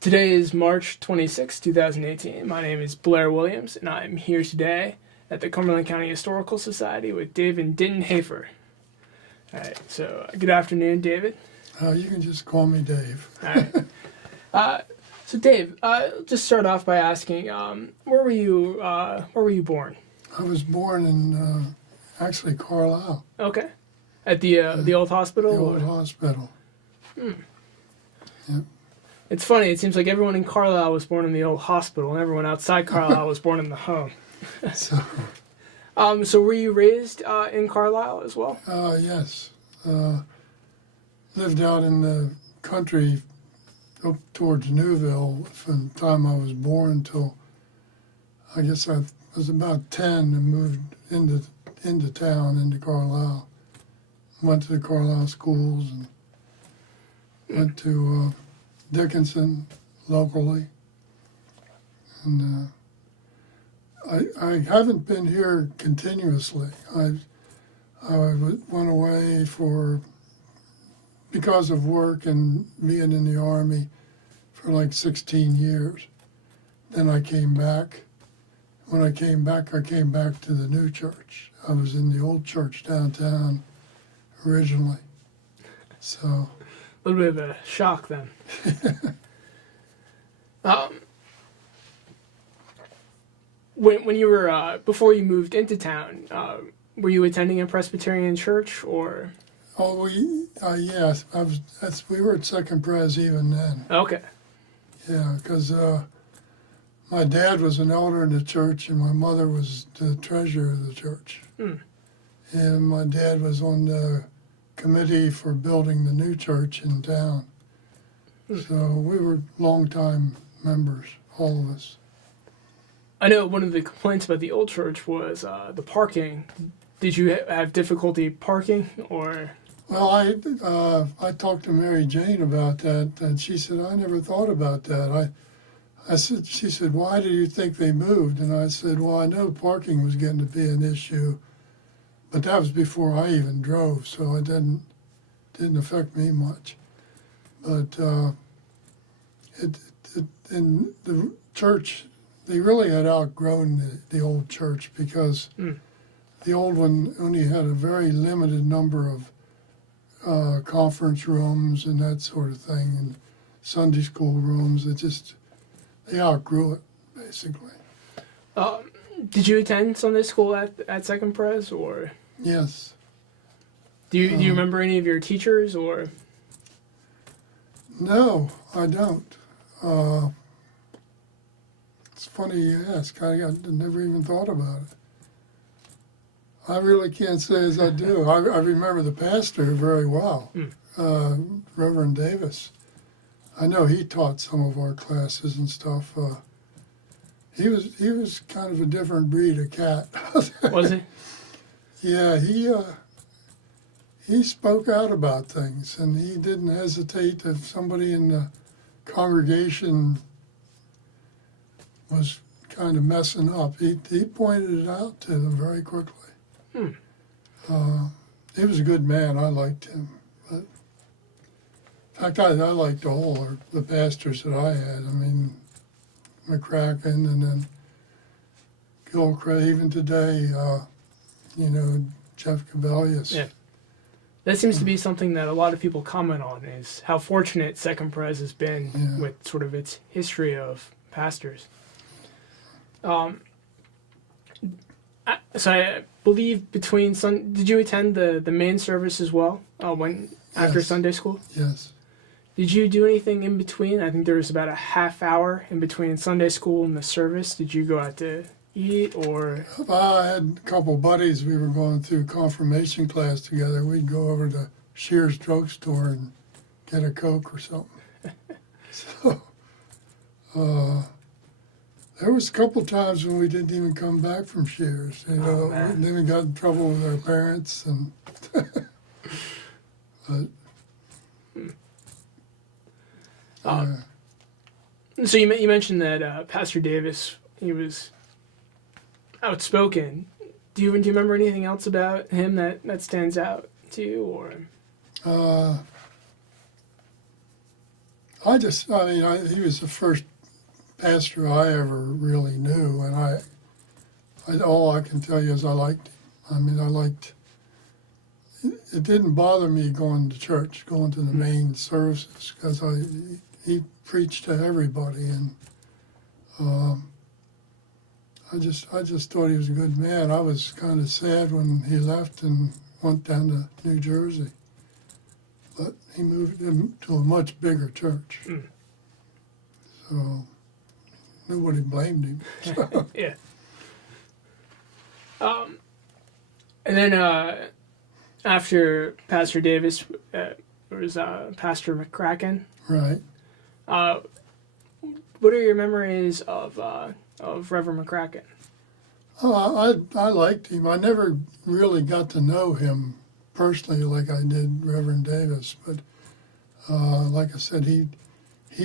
Today is March 26, 2018. My name is Blair Williams, and I'm here today at the Cumberland County Historical Society with David Ditenhafer. All right, so good afternoon, David. You can just call me Dave. All right. So Dave, just start off by asking, where were you born? I was born in actually Carlisle. Okay, at the old hospital. The old hospital. Hmm. Yep. It's funny. It seems like everyone in Carlisle was born in the old hospital, and everyone outside Carlisle was born in the home. So were you raised in Carlisle as well? Yes. Lived out in the country up towards Newville from the time I was born till I guess I was about 10 and moved into town, into Carlisle. Went to the Carlisle schools and went to Dickinson locally. And I haven't been here continuously. I went away because of work and being in the Army for like 16 years. Then I came back. When I came back to the new church. I was in the old church downtown originally. So a little bit of a shock then. When you were before you moved into town, were you attending a Presbyterian church or? Oh, yes, we were at Second Pres even then. Okay. Yeah, because my dad was an elder in the church and my mother was the treasurer of the church. Mm. And my dad was on the committee for building the new church in town. So we were longtime members, all of us. I know one of the complaints about the old church was the parking. Did you have difficulty parking, or? Well, I talked to Mary Jane about that, and she said, I never thought about that. She said, why do you think they moved? And I said, well, I know parking was getting to be an issue, but that was before I even drove, so it didn't affect me much. But in the church, they really had outgrown the old church because the old one only had a very limited number of conference rooms and that sort of thing, and Sunday school rooms. They outgrew it, basically. Did you attend Sunday school at Second Pres, or? Yes. Do you remember any of your teachers, or? No, I don't. It's funny you ask. I never even thought about it. I really can't say as I do. I remember the pastor very well, Reverend Davis. I know he taught some of our classes and stuff. He was kind of a different breed of cat. Was he? Yeah, he spoke out about things, and he didn't hesitate if somebody in the congregation was kind of messing up. He pointed it out to them very quickly. He was a good man. I liked him. But in fact, I liked all the pastors that I had. I mean, McCracken and then Gilchrist, even today, Jeff Cabellius. Yeah. That seems to be something that a lot of people comment on, is how fortunate Second Pres has been with sort of its history of pastors. So I believe did you attend the main service as well after Sunday school? Yes. Did you do anything in between? I think there was about a half hour in between Sunday school and the service. Did you go out to eat, or? I had a couple buddies. We were going through confirmation class together. We'd go over to Shears drugstore and get a Coke or something. So, there was a couple times when we didn't even come back from Shears. Then we got in trouble with our parents, and So you mentioned that Pastor Davis, he was outspoken. Do you remember anything else about him that stands out to you, or? He was the first pastor I ever really knew, and all I can tell you is I liked him. It didn't bother me going to church, going to the main services, because he preached to everybody, and I just thought he was a good man. I was kind of sad when he left and went down to New Jersey, but he moved to a much bigger church, so nobody blamed him. So. Yeah. And then after Pastor Davis, was Pastor McCracken. Right. What are your memories of Reverend McCracken? Oh, I liked him. I never really got to know him personally like I did Reverend Davis, but like I said, he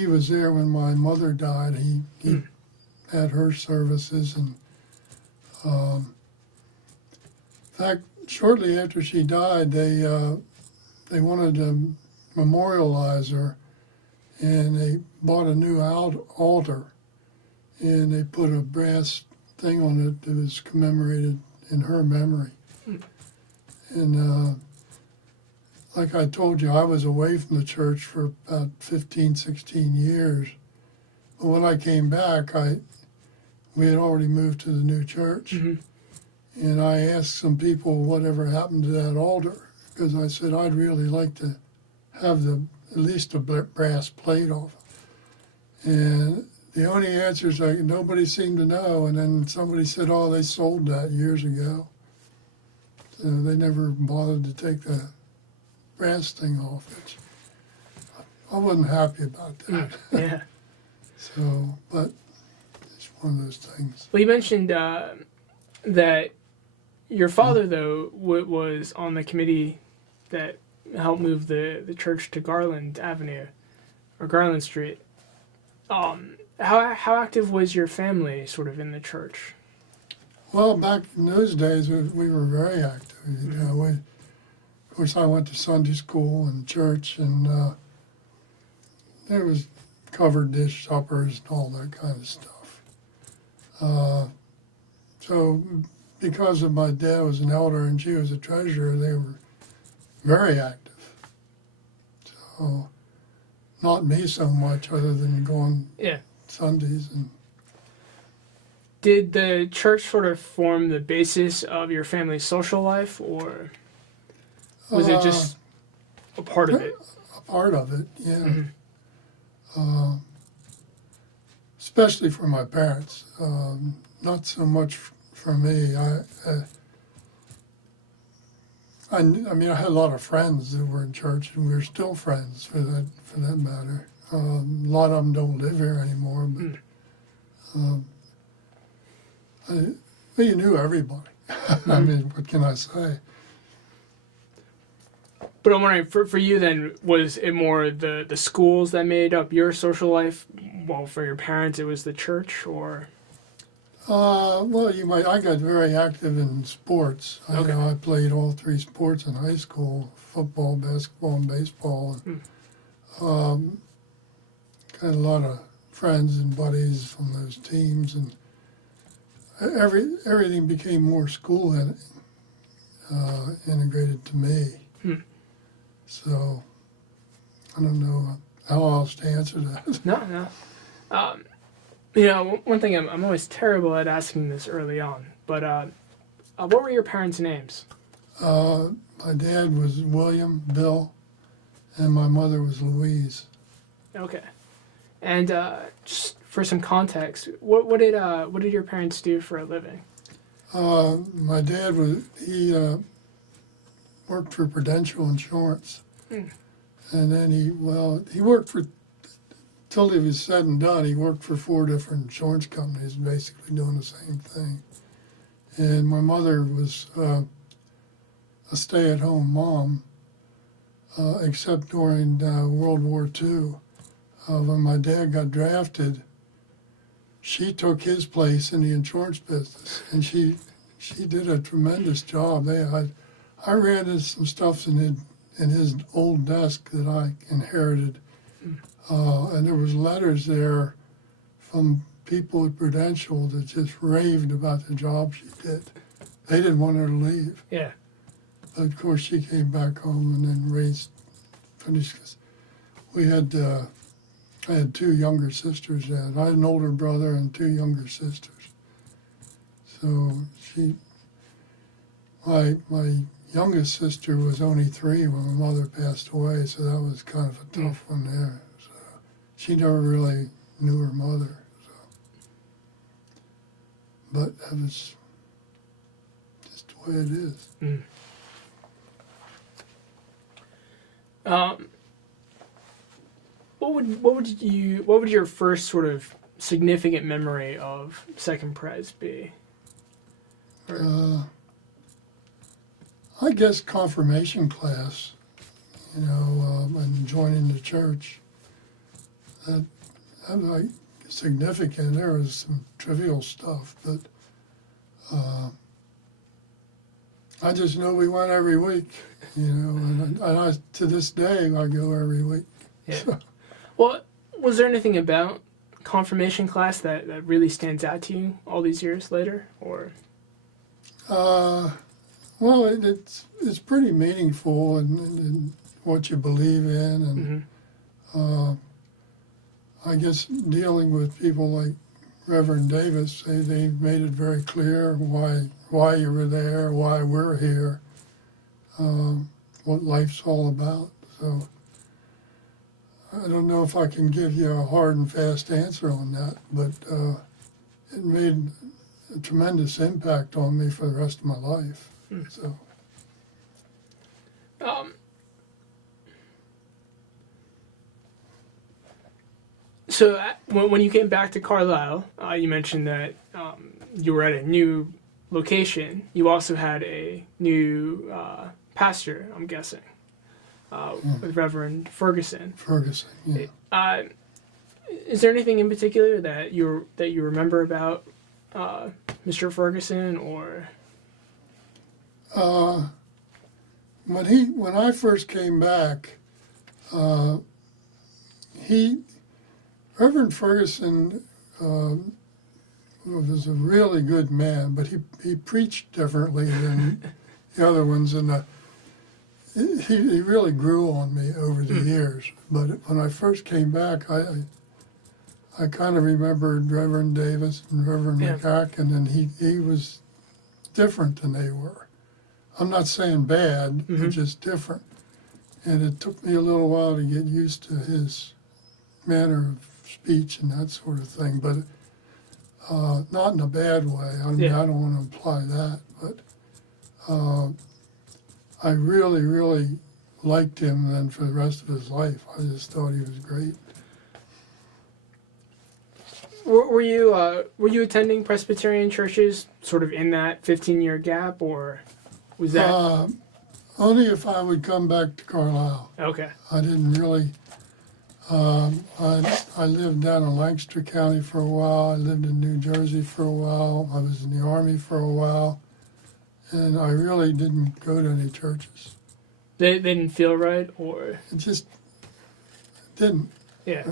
was there when my mother died. He had her services, and in fact, shortly after she died, they wanted to memorialize her, and they bought a new altar, and they put a brass thing on it that was commemorated in her memory. And like I told you, I was away from the church for about 15, 16 years. But when I came back, we had already moved to the new church. And I asked some people whatever happened to that altar, because I said I'd really like to have at least a brass plate off. And the only answers nobody seemed to know. And then somebody said, "Oh, they sold that years ago." So they never bothered to take the brass thing off, which I wasn't happy about that. Yeah. So, but it's one of those things. Well, you mentioned that your father, though, was on the committee that helped move the church to Garland Avenue, or Garland Street. How active was your family sort of in the church? Well, back in those days, we were very active. You know, of course, I went to Sunday school and church, and there was covered dish suppers and all that kind of stuff. So because of my dad was an elder and she was a treasurer, they were very active. So not me so much, other than going Sundays. And did the church sort of form the basis of your family's social life, or was it just a part of it? A part of it, yeah. Especially for my parents. Not so much for me. I had a lot of friends that were in church, and we were still friends for that matter. A lot of them don't live here anymore, but you knew everybody. I mean, what can I say? But I'm wondering, for you then, was it more the schools that made up your social life? Well, for your parents, it was the church, or? Well, I got very active in sports. Okay. I played all three sports in high school: football, basketball, and baseball. And, got a lot of friends and buddies from those teams, and everything became more school integrated to me. So I don't know how else to answer that. No. One thing I'm always terrible at asking this early on, but what were your parents' names? My dad was William, Bill, and my mother was Louise. Okay. And just for some context, what did your parents do for a living? My dad worked for Prudential Insurance, and then he worked for, till he was said and done, he worked for 4 different insurance companies, basically doing the same thing. And my mother was a stay-at-home mom, except during World War II. When my dad got drafted, she took his place in the insurance business, and she did a tremendous job. I ran into some stuff in his old desk that I inherited And there was letters there from people at Prudential that just raved about the job she did. They didn't want her to leave. Yeah. But of course, she came back home and then finished. 'Cause I had two younger sisters then. I had an older brother and two younger sisters. So my youngest sister was only 3 when my mother passed away, so that was kind of a tough one there. So she never really knew her mother. So. But that was just the way it is. What would your first sort of significant memory of Second Pres be? I guess confirmation class, and joining the church. That was like significant. There was some trivial stuff, but I just know we went every week, and I to this day I go every week. Yeah. So. Well, was there anything about confirmation class that really stands out to you all these years later, or? Well, it's pretty meaningful in what you believe in, and I guess dealing with people like Reverend Davis, they made it very clear why you were there, why we're here, what life's all about. So I don't know if I can give you a hard and fast answer on that, but it made a tremendous impact on me for the rest of my life. So when you came back to Carlisle, you mentioned that you were at a new location. You also had a new pastor, I'm guessing, with Reverend Ferguson. Ferguson, yeah. Is there anything in particular that you remember about Mr. Ferguson, or? When I first came back, Reverend Ferguson was a really good man, but he preached differently than the other ones, and he really grew on me over the years. But when I first came back, I kind of remembered Reverend Davis and Reverend McCacken, and he was different than they were. I'm not saying bad, but just different. And it took me a little while to get used to his manner of speech and that sort of thing, but not in a bad way. I mean, I don't want to imply that, but I really, really liked him then for the rest of his life. I just thought he was great. Were you attending Presbyterian churches sort of in that 15-year gap, or was that? Only if I would come back to Carlisle. Okay. I didn't really. I lived down in Lancaster County for a while. I lived in New Jersey for a while. I was in the Army for a while, and I really didn't go to any churches. They didn't feel right, or? It just didn't. Yeah.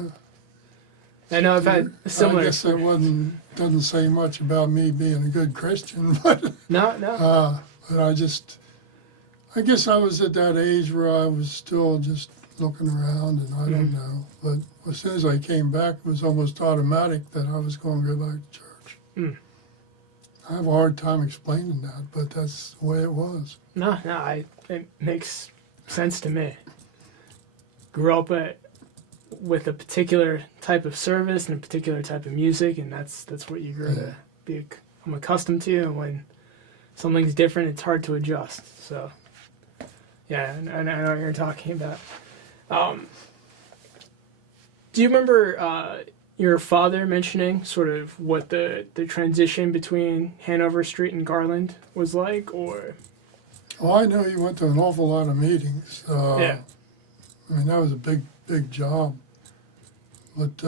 I know I've had a similar. I guess that doesn't say much about me being a good Christian, but no. But I guess I was at that age where I was still just looking around, and I don't know. But as soon as I came back, it was almost automatic that I was going to go back to church. I have a hard time explaining that, but that's the way it was. No, it makes sense to me. Grew up with a particular type of service and a particular type of music, and that's what you grow to become accustomed to. And when something's different, it's hard to adjust. So, yeah, I know what you're talking about. Do you remember your father mentioning sort of what the transition between Hanover Street and Garland was like, or? Well, I know he went to an awful lot of meetings. I mean, that was a big job. But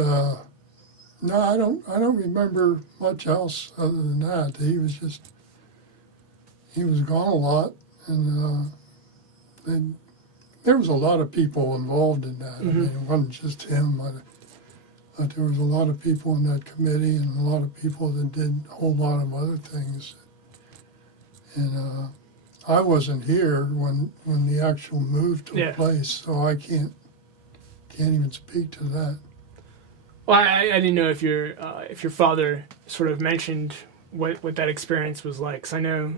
no, I don't remember much else other than that. He was gone a lot, and there was a lot of people involved in that. I mean, it wasn't just him, but there was a lot of people in that committee and a lot of people that did a whole lot of other things. And I wasn't here when the actual move took place, so I can't even speak to that. Well, I didn't know if your father sort of mentioned what that experience was like, 'cause I know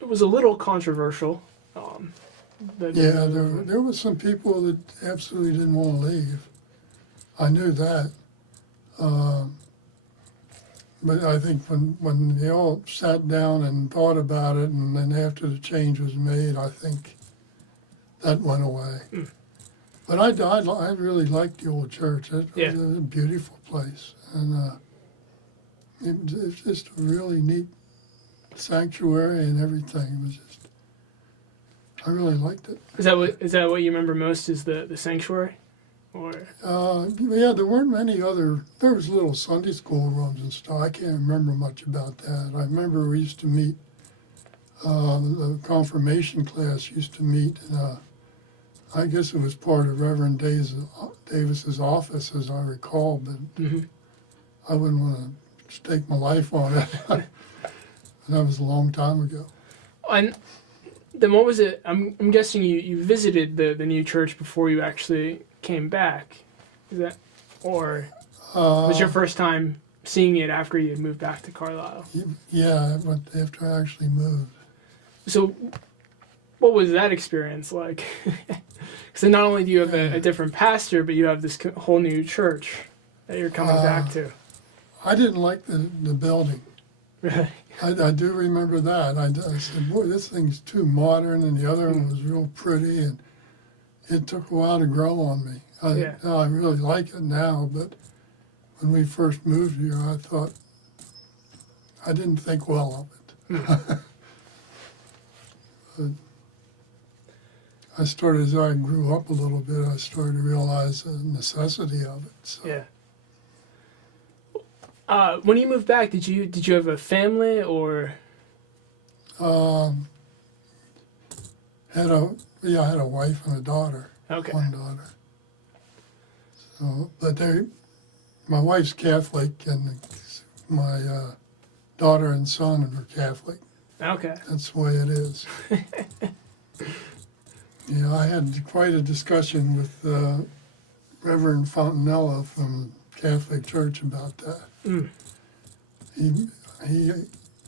it was a little controversial. There was some people that absolutely didn't want to leave. I knew that. But I think when they all sat down and thought about it, and then after the change was made, I think that went away. But I really liked the old church. It was a beautiful place. And it's just a really neat sanctuary and everything. It was just, I really liked it. Is that what you remember most, is the sanctuary? Or there weren't many other, there was little Sunday school rooms and stuff. I can't remember much about that. I remember we used to meet, the confirmation class used to meet, I guess it was part of Reverend Davis's office, as I recall, but I wouldn't want to stake my life on it. That was a long time ago. And then what was it? I'm guessing you visited the new church before you actually came back. Is that, or was your first time seeing it after you had moved back to Carlisle? Yeah, but after I actually moved. So what was that experience like? Because not only do you have a different pastor, but you have this whole new church that you're coming back to. I didn't like the building. Really? I do remember that. I said, boy, this thing's too modern, and the other one was real pretty, and it took a while to grow on me. I really like it now, but when we first moved here, I didn't think well of it. But as I grew up a little bit, I started to realize the necessity of it. So. Yeah. When you moved back, did you have a family, or? I had a wife and a daughter. Okay. One daughter. So, but my wife's Catholic, and my daughter and son are Catholic. Okay. That's the way it is. I had quite a discussion with Reverend Fontanella from the Catholic Church about that. He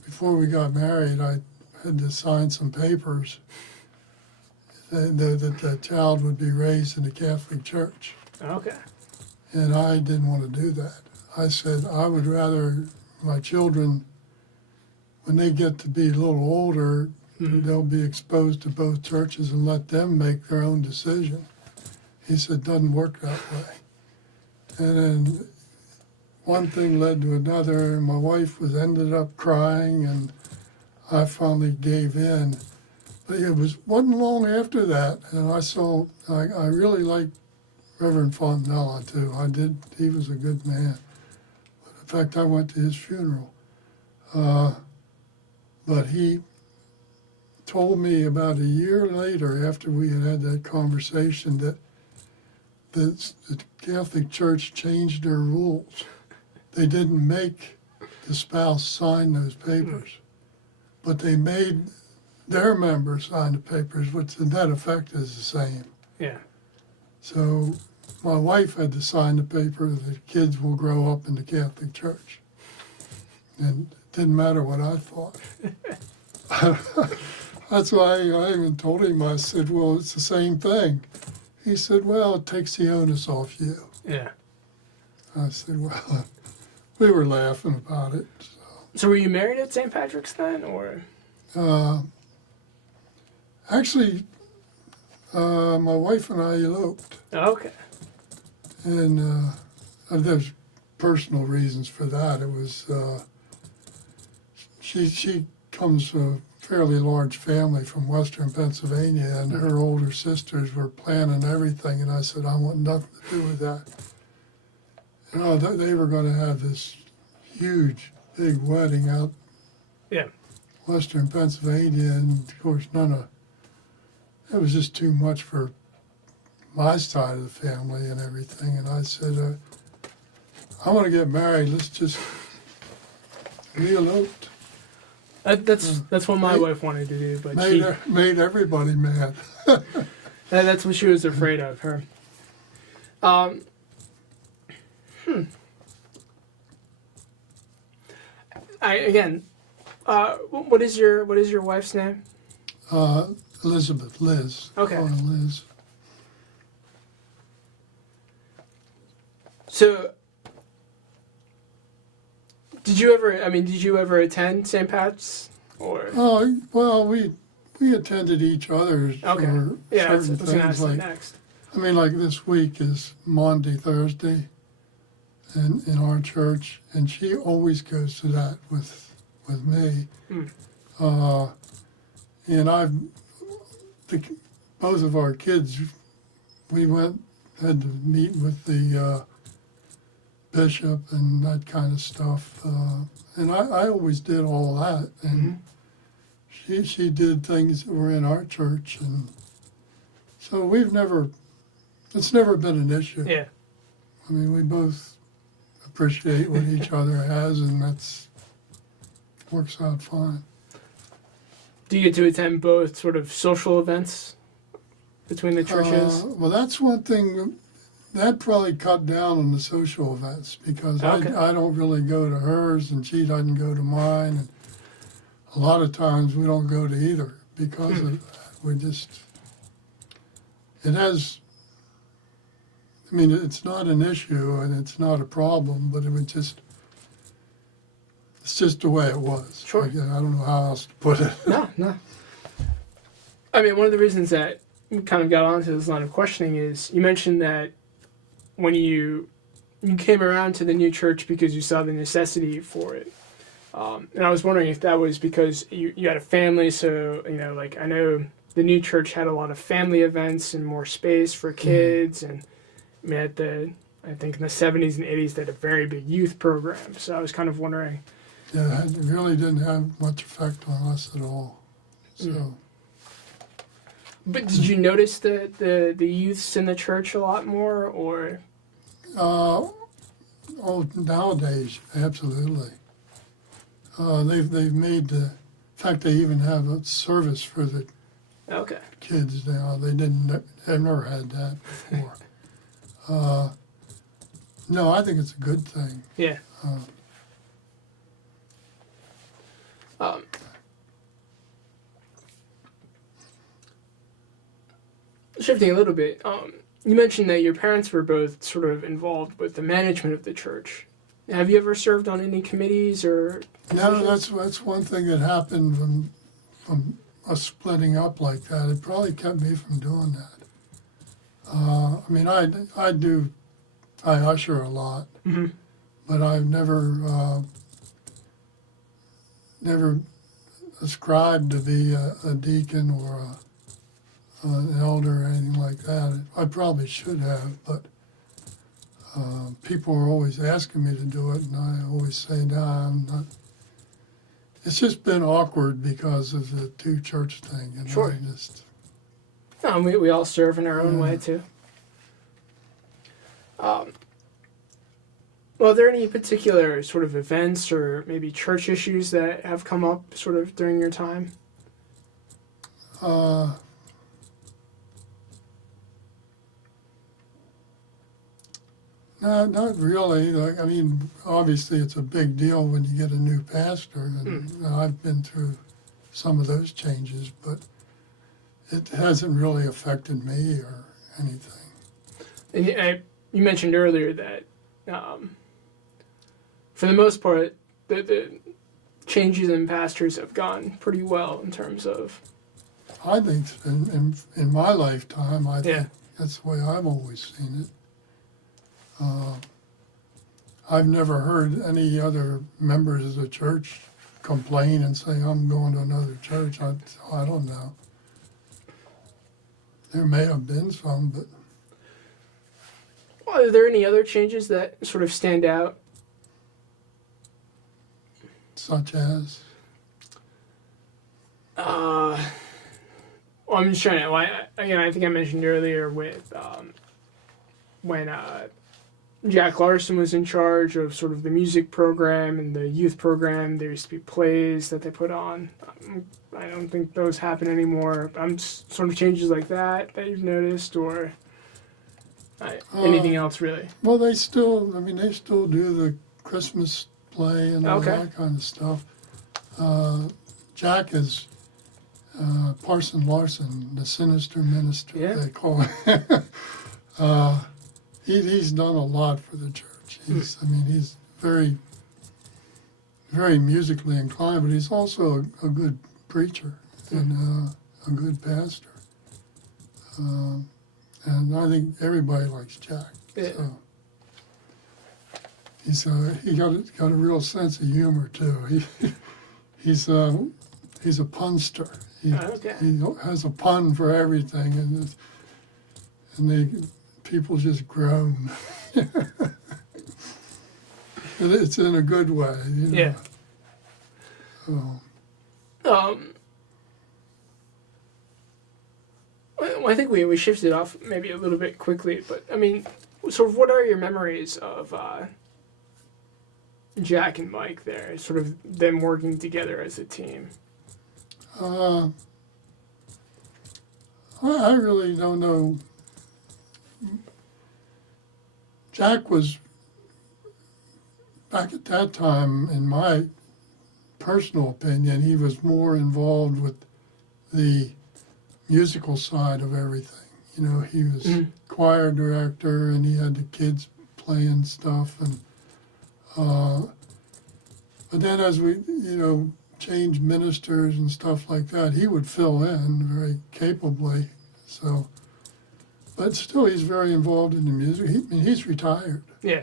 before we got married, I had to sign some papers that the child would be raised in the Catholic Church. Okay. And I didn't want to do that. I said I would rather my children, when they get to be a little older, they'll be exposed to both churches and let them make their own decision. He said, doesn't work that way. And then one thing led to another, and my wife ended up crying, and I finally gave in. But it wasn't long after that, and I really liked Reverend Fontanella too. I did. He was a good man. In fact, I went to his funeral. But he told me about a year later, after we had that conversation, that the Catholic Church changed their rules. They didn't make the spouse sign those papers, but they made their members sign the papers, which the net effect is the same. Yeah. So my wife had to sign the paper that the kids will grow up in the Catholic Church. And it didn't matter what I thought. That's why I even told him, I said, well, it's the same thing. He said, well, it takes the onus off you. Yeah. I said, well, we were laughing about it. So were you married at St. Patrick's then, or? Actually, my wife and I eloped. Okay. And there's personal reasons for that. It was, she comes from a fairly large family from Western Pennsylvania, and her older sisters were planning everything, and I said, I want nothing to do with that. They were going to have this huge, big wedding out Western Pennsylvania, and of course it was just too much for my side of the family and everything. And I said, I want to get married. Let's just re-elope. That's what my wife wanted to do, but made everybody mad. That's what she was afraid of. Her. What is your wife's name? Elizabeth, Liz. Okay. Call her Liz. So, did you ever attend St. Pat's? Or Oh, well, we attended each other's okay, for yeah, that's certain what's gonna things. ask Like, next. I mean, like this week is Maundy Thursday, in our church, and she always goes to that with me. Mm. And both of our kids, we had to meet with the bishop and that kind of stuff. And I always did all that. And she did things that were in our church. And so it's never been an issue. Yeah. I mean, we both appreciate what each other has, and works out fine. Do you get to attend both sort of social events between the churches? Well, that's one thing that probably cut down on the social events because Okay. I don't really go to hers and she doesn't go to mine. And a lot of times we don't go to either because of that. It's not an issue and it's not a problem, but it's just the way it was. Sure. I don't know how else to put it. No. I mean, one of the reasons that we kind of got onto this line of questioning is you mentioned that when you came around to the new church because you saw the necessity for it. And I was wondering if that was because you had a family, so, I know the new church had a lot of family events and more space for kids, and I think in the 70s and 80s they had a very big youth program, so I was kind of wondering. Yeah, it really didn't have much effect on us at all. So. But did you notice the youths in the church a lot more, or? Nowadays, absolutely. They've made in fact, they even have a service for the kids now. They they've never had that before. No, I think it's a good thing. Yeah. Shifting a little bit, you mentioned that your parents were both sort of involved with the management of the church. Have you ever served on any committees or? No, that's one thing that happened from us splitting up like that. It probably kept me from doing that. I usher a lot, but I've never ascribed to be a deacon or an elder or anything like that. I probably should have, but people are always asking me to do it, and I always say, no, I'm not. It's just been awkward because of the two church thing. And sure. We all serve in our own way, too. Well, are there any particular sort of events or maybe church issues that have come up sort of during your time? No, not really. Obviously it's a big deal when you get a new pastor, and I've been through some of those changes, but it hasn't really affected me or anything. And you mentioned earlier that, for the most part, the changes in pastors have gone pretty well in terms of. I think in my lifetime, I think that's the way I've always seen it. I've never heard any other members of the church complain and say, I'm going to another church. I don't know. There may have been some, but. Well, are there any other changes that sort of stand out? Such as? Well, I'm just trying to. Well, again, I think I mentioned earlier with when Jack Larson was in charge of sort of the music program and the youth program. There used to be plays that they put on. I don't think those happen anymore. Sort of changes like that you've noticed, or anything else really. Well, they still do the Christmas play and all that kind of stuff. Jack is Parson Larson, the sinister minister, they call him. He's done a lot for the church. He's very, very musically inclined, but he's also a good preacher and a good pastor. And I think everybody likes Jack. Yeah. So he got a real sense of humor too. He's a punster. He has a pun for everything, and people just groan. It's in a good way, you know. Yeah. So. Well, I think we shifted off maybe a little bit quickly, but I mean, sort of, what are your memories of Jack and Mike there? Sort of them working together as a team. I really don't know. Jack was, back at that time, in my personal opinion, he was more involved with the musical side of everything. You know, he was choir director, and he had the kids playing stuff. And but then as we, changed ministers and stuff like that, he would fill in very capably. So, but still, he's very involved in the music. He's retired. Yeah.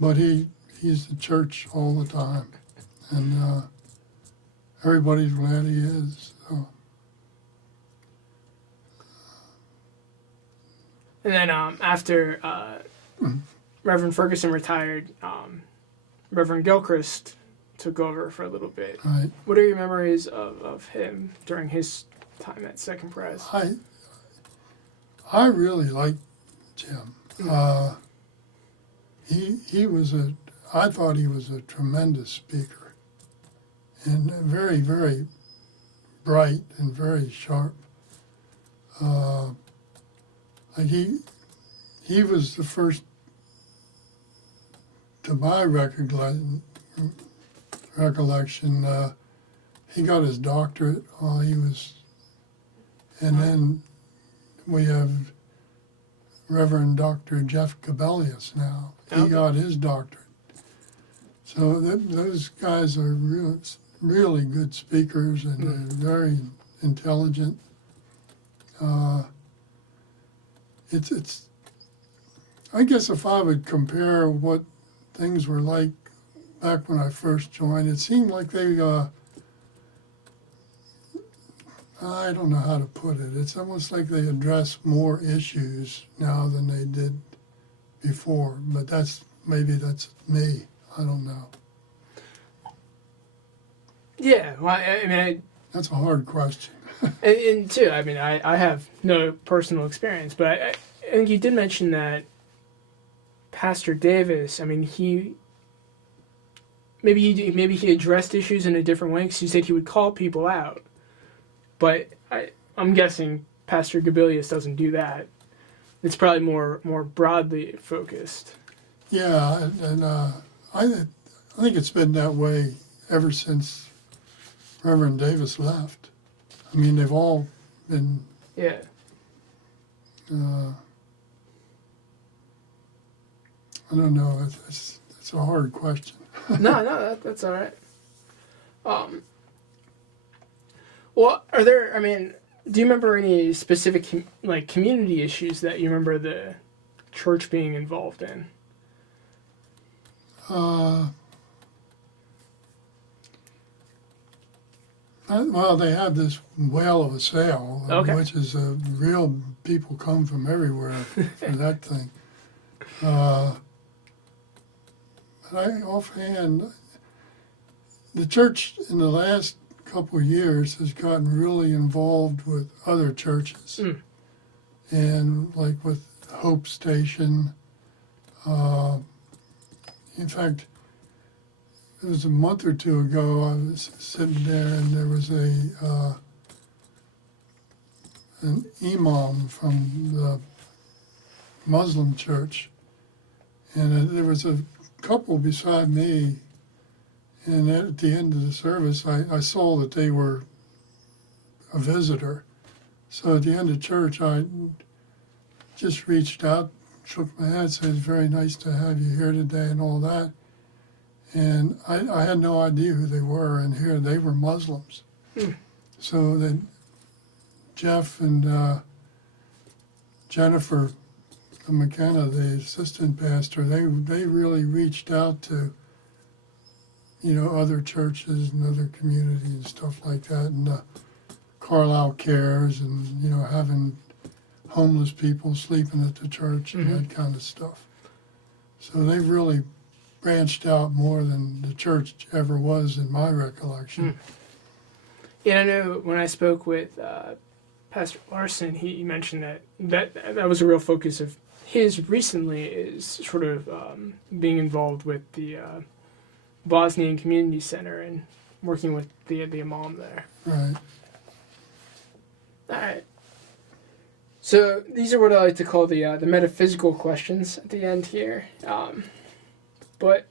But he's at church all the time, and everybody's glad he is. So. And then after Reverend Ferguson retired, Reverend Gilchrist took over for a little bit. Right. What are your memories of him during his time at Second Pres? I really liked Jim. I thought he was a tremendous speaker, and very, very bright and very sharp. He was the first, to my recollection, he got his doctorate while he was, and then we have Reverend Dr. Jeff Cabellius now. He got his doctorate. So those guys are really good speakers, and they're very intelligent. It's. I guess if I would compare what things were like back when I first joined, it seemed like they. I don't know how to put it. It's almost like they address more issues now than they did before. But that's me. I don't know. Yeah, well, I mean, that's a hard question. and too, I mean, I have no personal experience, but I think you did mention that Pastor Davis. I mean, he addressed issues in a different way, because you said he would call people out. But I'm guessing Pastor Gabelius doesn't do that. It's probably more broadly focused. Yeah, and I think it's been that way ever since Reverend Davis left. I mean, they've all been. Yeah. I don't know. It's a hard question. No, that's all right. Well, are there? I mean, do you remember any specific community issues that you remember the church being involved in? Well, they have this whale of a sale, which is real. People come from everywhere for that thing. But offhand, the church in the last couple of years has gotten really involved with other churches. And like with Hope Station. In fact, it was a month or two ago, I was sitting there and there was an imam from the Muslim church. And there was a couple beside me, and at the end of the service, I saw that they were a visitor. So at the end of church, I just reached out, shook my hand, said, "It's very nice to have you here today," and all that. And I had no idea who they were, and here they were Muslims. So then Jeff and Jennifer McKenna, the assistant pastor, they really reached out to, other churches and other communities and stuff like that, and Carlisle Cares, and having homeless people sleeping at the church and that kind of stuff. So they've really branched out more than the church ever was in my recollection. Yeah, I know when I spoke with Pastor Larson, he mentioned that was a real focus of his recently, is sort of being involved with the Bosnian Community Center and working with the imam there. Right. All right. So these are what I like to call the metaphysical questions at the end here. But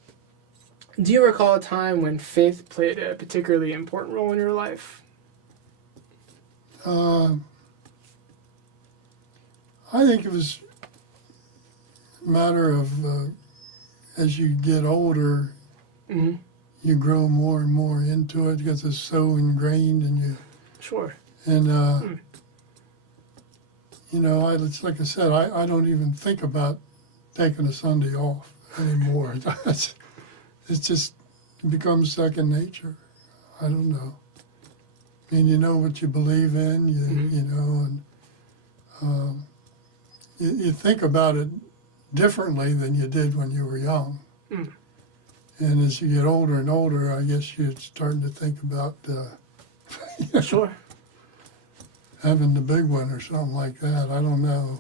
do you recall a time when faith played a particularly important role in your life? I think it was a matter of as you get older, you grow more and more into it because it's so ingrained in you. Sure. And it's like I said, I don't even think about taking a Sunday off anymore. It's just it becomes second nature. I don't know. I mean, you know what you believe in, and you think about it differently than you did when you were young. And as you get older and older, I guess you're starting to think about Sure. having the big one or something like that. I don't know.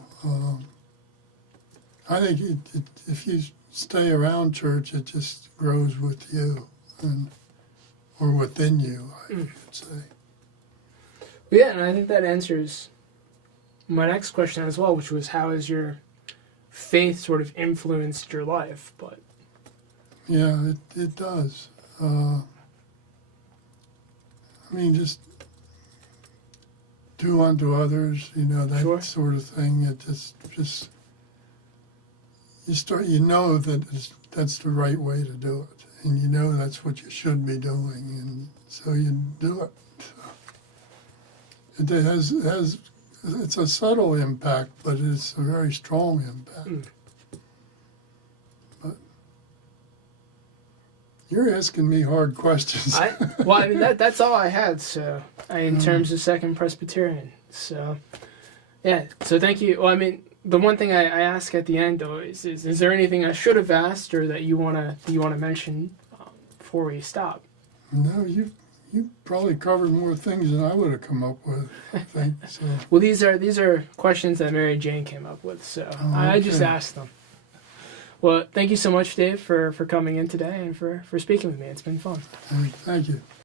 I think if you stay around church, it just grows with you, or within you, I should say. Yeah, and I think that answers my next question as well, which was, how has your faith sort of influenced your life? But yeah, it does. I mean, just do unto others, that Sure. sort of thing. It just you know that that's the right way to do it, and that's what you should be doing, and so you do it. It has it's a subtle impact, but it's a very strong impact. But you're asking me hard questions. I mean, that's all I had. So, in terms of Second Presbyterian. So, yeah. So thank you. Well, I mean, the one thing I ask at the end though is there anything I should have asked or that you wanna mention before we stop? No, you probably covered more things than I would have come up with, I think. So. Well, these are questions that Mary Jane came up with, so I just asked them. Well, thank you so much, Dave, for coming in today and for speaking with me. It's been fun. Thank you.